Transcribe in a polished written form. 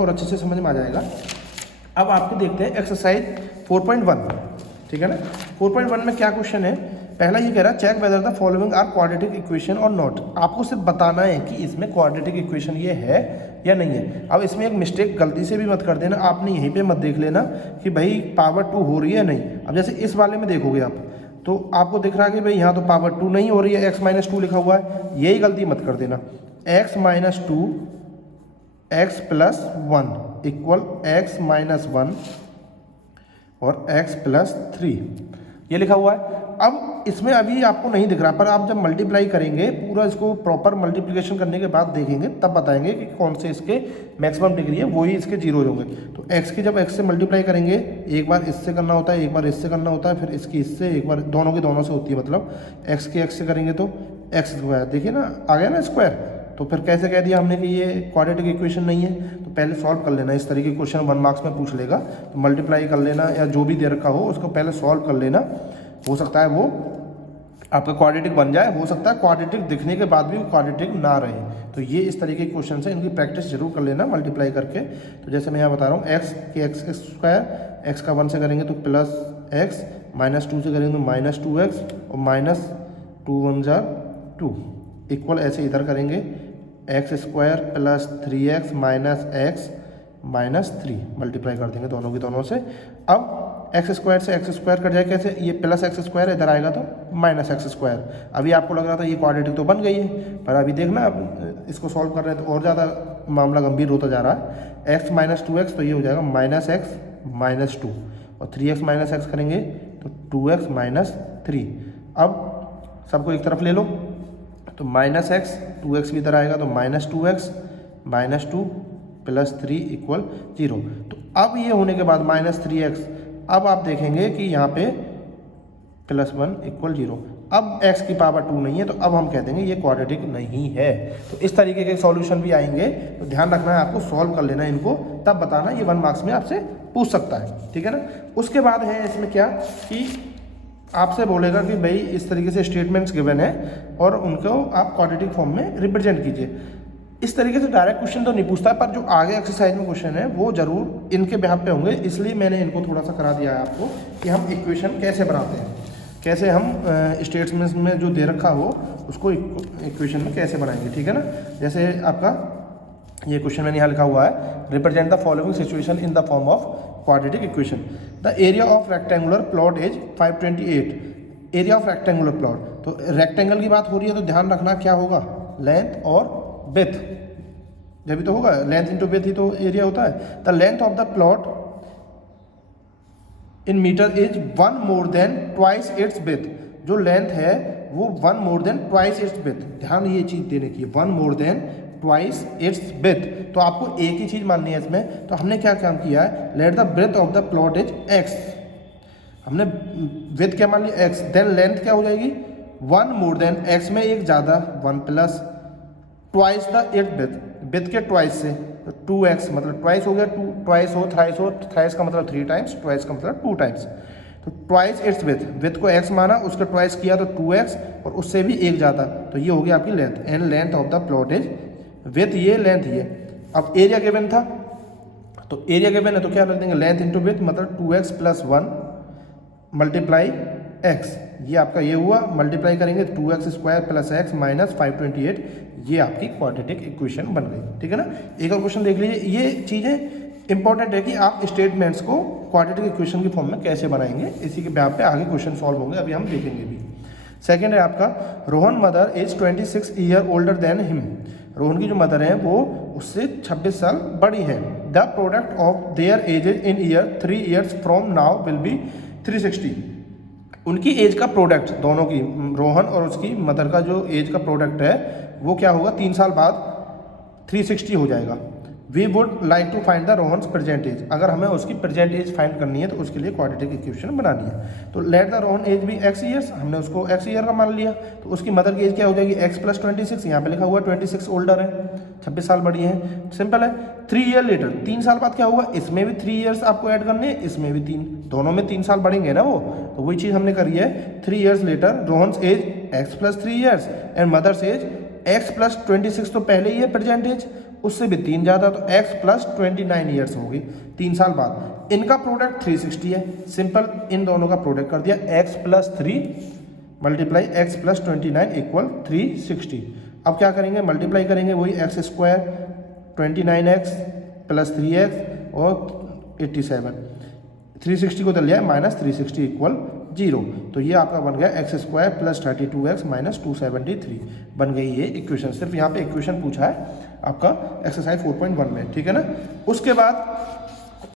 तो और अच्छे से समझ में आ जाएगा। अब आपको देखते हैं एक्सरसाइज 4.1, ठीक है ना। 4.1 में क्या क्वेश्चन है, पहला ये कह रहा है check whether the following are quadratic equation और नॉट। आपको सिर्फ बताना है कि इसमें क्वाड्रेटिक इक्वेशन ये है या नहीं है। अब इसमें एक मिस्टेक गलती से भी मत कर देना, आपने यहीं पे मत देख लेना कि भाई पावर 2 हो रही है नहीं। अब जैसे इस वाले में देखोगे आप तो आपको दिख रहा है कि भाई यहाँ तो पावर 2 नहीं हो रही है, x-2 लिखा हुआ है, यही गलती मत कर देना। x-2 x+1 इक्वल x-1 और x+3 ये लिखा हुआ है। अब इसमें अभी आपको नहीं दिख रहा, पर आप जब मल्टीप्लाई करेंगे पूरा इसको प्रॉपर मल्टीप्लिकेशन करने के बाद देखेंगे तब बताएंगे कि कौन से इसके मैक्सिमम डिग्री है, वही इसके जीरो होंगे। तो x की जब x से मल्टीप्लाई करेंगे, एक बार इससे करना होता है, एक बार इससे करना होता है, फिर इसकी इससे, एक बार दोनों की दोनों से होती है, मतलब x की x से करेंगे तो x स्क्वायर, देखिए ना आ गया ना स्क्वायर। तो फिर कैसे कह दिया हमने कि ये क्वाड्रेटिक इक्वेशन नहीं है, तो पहले सॉल्व कर लेना। इस तरीके के क्वेश्चन 1 मार्क्स में पूछ लेगा, तो मल्टीप्लाई कर लेना या जो भी दे रखा हो उसको पहले सॉल्व कर लेना। हो सकता है वो आपका क्वाड्रेटिक बन जाए, हो सकता है क्वाड्रेटिक दिखने के बाद भी वो क्वाड्रेटिक ना रहे। तो ये इस तरीके के क्वेश्चन है, इनकी प्रैक्टिस जरूर कर लेना मल्टीप्लाई करके। तो जैसे मैं यहाँ बता रहा हूँ x की x स्क्वायर, x का 1 से करेंगे तो प्लस x, -2 से करेंगे तो -2x और -2 1 जार 2 इक्वल, ऐसे इधर करेंगे x square plus 3x minus x minus 3 multiply कर देंगे दोनों की दोनों से। अब एक्स स्क्वायर से एक्स स्क्वायर कट जाए, कैसे, ये प्लस एक्स स्क्वायर इधर आएगा तो माइनस एक्स स्क्वायर। अभी आपको लग रहा था ये क्वाड्रेटिक तो बन गई है, पर अभी देखना अब इसको सॉल्व कर रहे हैं तो और ज़्यादा मामला गंभीर होता जा रहा है। x-2x तो ये हो जाएगा -x -2 और 3x -x करेंगे तो 2x -3। अब सबको एक तरफ ले लो तो -x 2x भी इधर आएगा तो -2x -2 प्लस 3 इक्वल 0। तो अब ये होने के बाद -3x, अब आप देखेंगे कि यहाँ पे +1 इक्वल 0। अब x की पावर 2 नहीं है, तो अब हम कह देंगे ये क्वाड्रेटिक नहीं है। तो इस तरीके के सॉल्यूशन भी आएंगे, तो ध्यान रखना है आपको, सॉल्व कर लेना इनको, तब बताना। ये 1 मार्क्स में आपसे पूछ सकता है, ठीक है ना। उसके बाद है इसमें क्या कि आपसे बोलेगा कि भाई इस तरीके से स्टेटमेंट्स गिवन है और उनको आप क्वाड्रेटिक फॉर्म में रिप्रेजेंट कीजिए। इस तरीके से डायरेक्ट क्वेश्चन तो नहीं पूछता, पर जो आगे एक्सरसाइज में क्वेश्चन है वो जरूर इनके बिहाफ पे होंगे, इसलिए मैंने इनको थोड़ा सा करा दिया है आपको कि हम इक्वेशन कैसे बनाते हैं, कैसे हम स्टेटमेंट्स में जो दे रखा हो उसको इक्वेशन में कैसे बनाएंगे, ठीक है ना। जैसे आपका ये क्वेश्चन मैंने यहाँ लिखा हुआ है, represent the following situation in the form of quadratic equation. The area of rectangular plot is 528। Area of rectangular plot, तो रेक्टेंगल की बात हो रही है तो ध्यान रखना क्या होगा, लेंथ और विड्थ, जब भी तो होगा लेंथ इंटू विड्थ ही तो एरिया होता है। The length of the plot in metre is 1 more than twice its width. जो लेंथ है वो 1 more than twice its width, ध्यान ये चीज देने की, 1 more than twice its width. तो आपको एक ही चीज माननी है इसमें। तो हमने क्या काम किया है, let the breadth of the plot is x, हमने विड्थ क्या मान लिया x, देन लेंथ क्या हो जाएगी 1 मोर देन x में एक ज़्यादा 1 plus twice the it width के ट्वाइस से, तो 2x मतलब ट्वाइस हो गया, 2 ट्वाइस हो, थ्राइस का मतलब 3 टाइम्स, ट्वाइस का मतलब 2 टाइम्स। तो ट्वाइस इट्स विड्थ को x माना, उसका ट्वाइस किया तो 2x और उससे भी एक ज़्यादा, तो ये हो गया आपकी length. And length of the plot is width ये, लेंथ ये। अब एरिया गिवन था, तो एरिया गिवन है तो क्या रख देंगे, लेंथ इंटू विड्थ मतलब 2x + 1 मल्टीप्लाई x, ये आपका ये हुआ, मल्टीप्लाई करेंगे 2x square plus x minus 528, ये आपकी क्वाड्रेटिक इक्वेशन बन गई, ठीक है ना। एक और क्वेश्चन देख लीजिए, ये चीज़ें इंपॉर्टेंट है कि आप स्टेटमेंट्स को क्वाड्रेटिक इक्वेशन की फॉर्म में कैसे बनाएंगे, इसी के ब्याह पे आगे क्वेश्चन सॉल्व होंगे, अभी हम देखेंगे भी। सेकेंड है आपका, Rohan mother is 26 year older than him. Rohan की जो मदर है वो उससे 26 साल बड़ी है। The product of their edges in year 3 years from now will be 360। उनकी एज का प्रोडक्ट, दोनों की, रोहन और उसकी मदर का जो एज का प्रोडक्ट है वो क्या होगा, 3 साल बाद 360 हो जाएगा। We would like to find the Rohan's present age. अगर हमें उसकी प्रेजेंट एज फाइंड करनी है तो उसके लिए क्वाड्रेटिक इक्वेशन बनानी है। तो लेट द रोहन एज भी x ईयर्स, हमने उसको x ईयर का मान लिया, तो उसकी मदर की एज क्या हो जाएगी, x + 26, यहाँ पे लिखा हुआ 26 ओल्डर है, 26 साल बड़ी है, सिंपल है। 3 ईयर लेटर, 3 साल बाद क्या होगा, इसमें भी 3 ईयर्स आपको ऐड करने हैं, इसमें भी 3, दोनों में 3 साल बढ़ेंगे ना वो, तो वही चीज़ हमने करी है। 3 years later Rohan's age x + 3 years and mother's age x + 26, तो पहले ही है प्रेजेंट एज, उससे भी 3 ज़्यादा, तो x प्लस 29 ईयर्स होगी 3 साल बाद। इनका प्रोडक्ट 360 है, सिंपल इन दोनों का प्रोडक्ट कर दिया, x plus 3 multiply x plus 29 equal 360। अब क्या करेंगे, मल्टीप्लाई करेंगे, वही x square 29x plus 3x और 87, 360 को तो लिया है माइनस 360 इक्वल 0। तो ये आपका बन गया x square plus 32x minus 273 बन गई ये इक्वेशन। सिर्फ यहाँ पे इक्वेशन पूछा है आपका एक्सरसाइज 4.1 में, ठीक है ना। उसके बाद